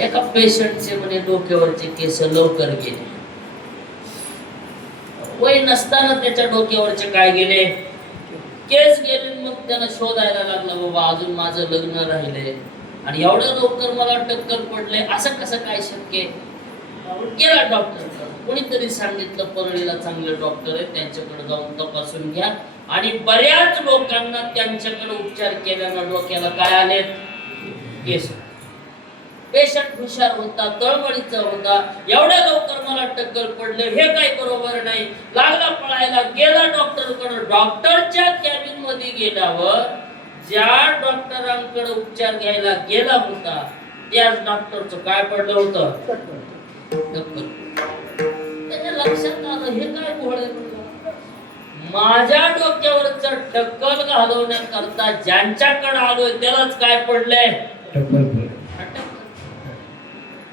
एका पेशंटचे म्हणे डोक्यावरचे केस लवकर गेले, वय नसताना त्याच्या डोक्यावरचे काय गेले, केस गेले. मग त्याला शोधायला लागला, बाबा अजून माझं लग्न राहिले आणि एवढं लवकर मला टक्कल पडले, असं कसं काय शक्य आहे. गेला डॉक्टर, कोणीतरी सांगितलं परळीला चांगले डॉक्टर आहेत, त्यांच्याकडे जाऊन तपासून घ्या. आणि बऱ्याच लोकांना त्यांच्याकडे उपचार केल्यानं डोक्याला काय आले, केस. पेशंट हुशार होता, तळमळीचा होता, एवढ्या लवकर मला टक्कल पडले हे काही बरोबर नाही. लागला पळायला, गेला डॉक्टरकडे. डॉक्टरच्या कॅबिन मध्ये गेल्यावर ज्या डॉक्टरांकडे उपचार घ्यायला गेला होता त्याच डॉक्टरचं काय पडलं होतं, टक्कल. त्याच्या लक्षात आलं हे काय घोळ आहे. माझ्या डोक्यावरचं टक्कल घालवण्याकरता ज्यांच्याकडे आलोय त्यालाच काय पडलंय,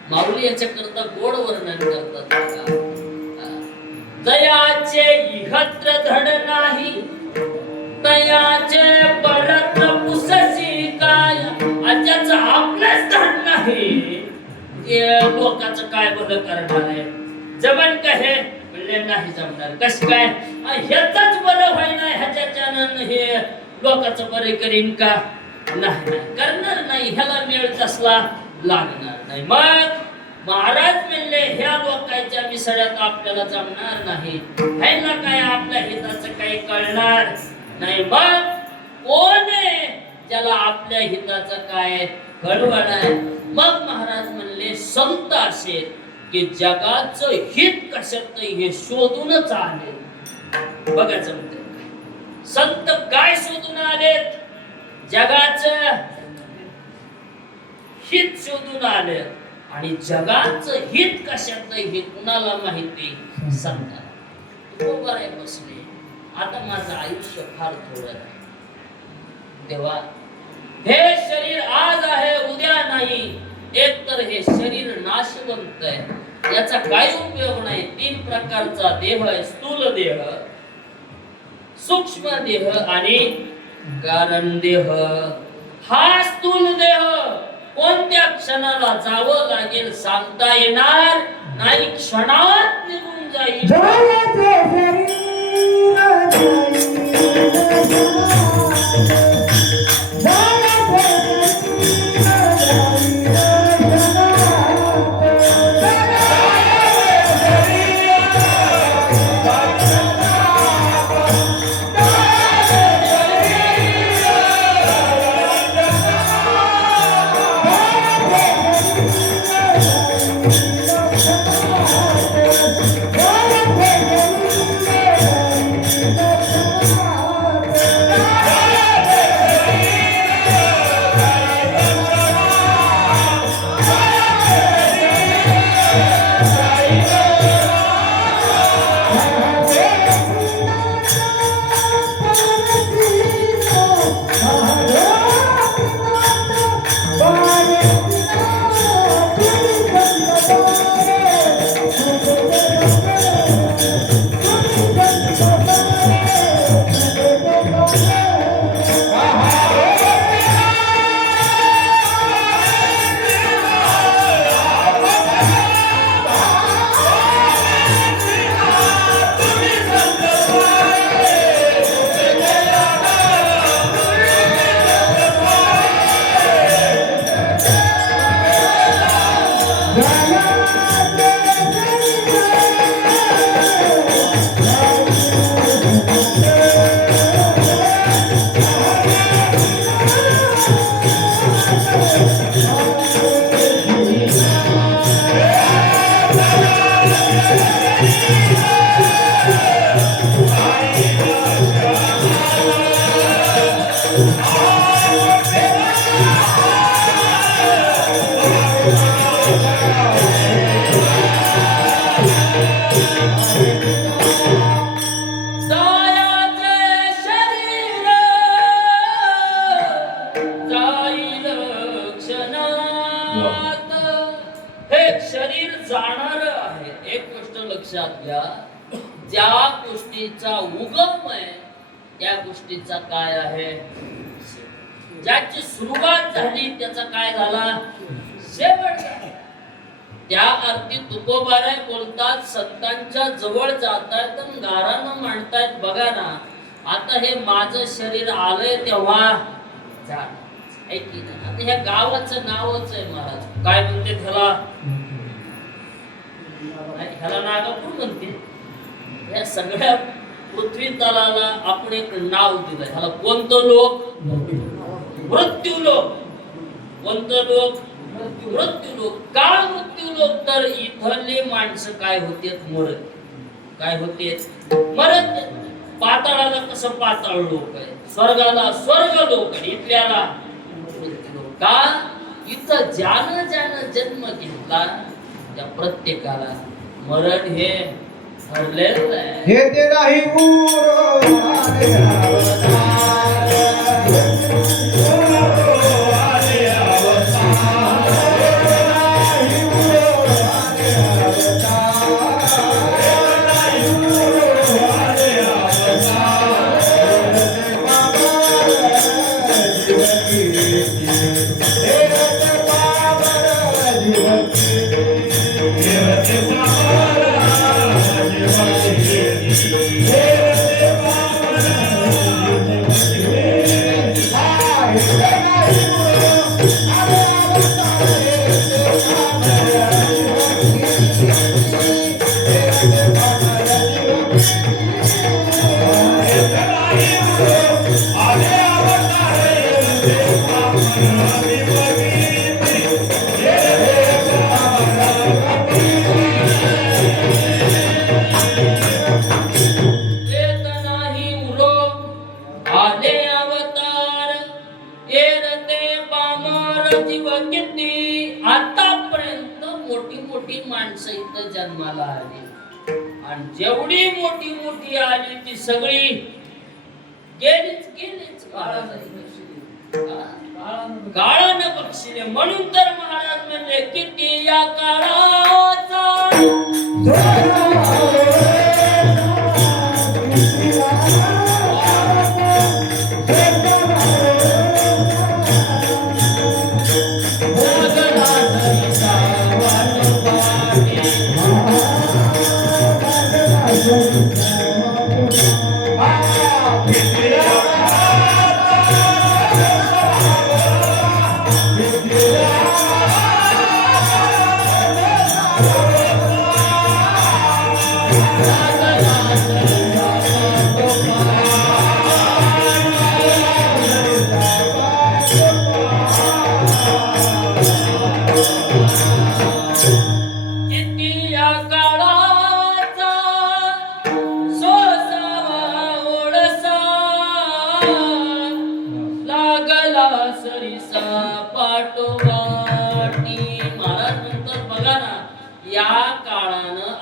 माऊली याच्या करता गोड वर्णन करतात. दयाचे इहत्र धड नाही, दयाचे परत पुसची काय. ज्याचं आपलंच धड नाही ते लोकांचं काय बरं करणार आहे. जमन का हे म्हणले नाही जमणार. कस काय, ह्याच बरं व्हायला ह्याच्यानं हे लोकांचं बरे करीन का, नाही करणार नाही. ह्याला मेळ तसला लागणार नाही. मग महाराज म्हणले ह्या लोकांच्या मिसळ्यात आपल्याला जमणार नाही, ह्याला काय आपल्या हिताचं काही कळणार नाही. मग कोण आहे ज्याला आपल्या हिताचं काय कळवणार आहे. मग महाराज म्हणले संत असेल की जगाचं हित कशात हे शोधूनच आले. बघायचं म्हणते संत काय शोधून आलेत, जगाचं हित शोधून आले. आणि जगाचं हित कशात हे कुणाला माहिती, संतांना. बरोबर आहे बसले. आता माझं आयुष्य फार थोडं आहे तेव्हा हे शरीर आज आहे उद्या नाही. एक तर हे शरीर नाशवंत आहे, याचा काही उपयोग नाही. 3 प्रकारचा देह आहे, स्थूल देह, सूक्ष्म देह आणि कारण देह. हा स्थूल देह कोणत्या क्षणाला जावं लागेल सांगता येणार नाही, क्षणात निघून जाईल. ज्या गोष्टीचा उगम आहे त्या गोष्टीचा काय आहे, ज्याची सुरुवात झाली त्याचा काय झाला शेवट. त्या अर्थी तुकोबाराय बोलतात, संतांच्या जवळ जातायत आणि गारानं मांडतायत. बघा ना, आता हे माझं शरीर आलंय तेव्हा ऐकी ना, आता ह्या गावाचं नावच आहे महाराज. काय म्हणते त्याला? ह्याला नागापूर म्हणते. या सगळ्या पृथ्वी तलाला आपण एक नाव दिलंय. ह्याला कोणतं लोक? मृत्यू लोक. कोणतं लोक? मृत्यू लोक. का मृत्यू लोक? तर इथले माणसं काय होते? मरत. काय होते? मरत. पाताळाला कसं पाताळ लोक आहे, स्वर्गाला स्वर्ग लोक आहे, इथल्याला मृत्यू लोक. का? इथं ज्यानं ज्यानं जन्म घेतला त्या प्रत्येकाला मरण हे ठरलेलं आहे. हे ते नाही आतापर्यंत मोठी मोठी माणसं इथं जन्माला आली आणि जेवढी मोठी मोठी आली ती सगळी गेलीच गेलीच. काळानं बक्षिले. म्हणून तर महाराज म्हणले, किती या काळाचा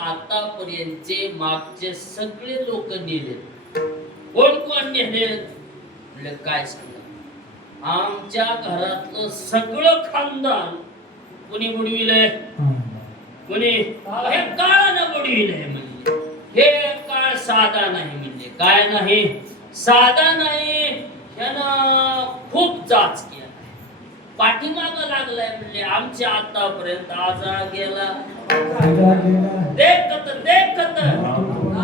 आतापर्यंतचे मागचे सगळे लोक नेले. कोण कोण नेले? काय सांगा, आमच्या घरातलं सगळं खानदान कोणी बुडविलंय? कोणी? हे काळानं बुडविलंय. म्हणजे हे काळ साधा नाही. म्हणजे काय नाही? साधा नाही. ह्यानं खूप जाच केला, पाठीमाग लागलाय. म्हणजे आमच्या आतापर्यंत आजा गेला देखत देखत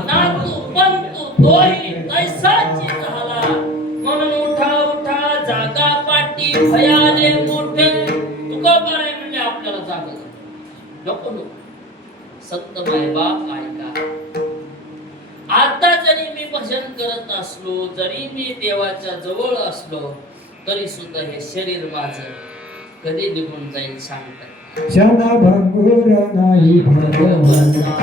नातू पंतू तोही तैसाची झाला. म्हणून उठा उठा जागा पाठी भयाले मोठे. तुका बरं म्हणजे आपल्याला जागा नको नको. संत मायबाप ऐका. आता जरी मी भजन करत असलो, जरी मी देवाच्या जवळ असलो, तरी सुद्धा हे शरीर माझं कधी निघून जाईल सांगतात. क्षण भंगुर नाही भगवंता.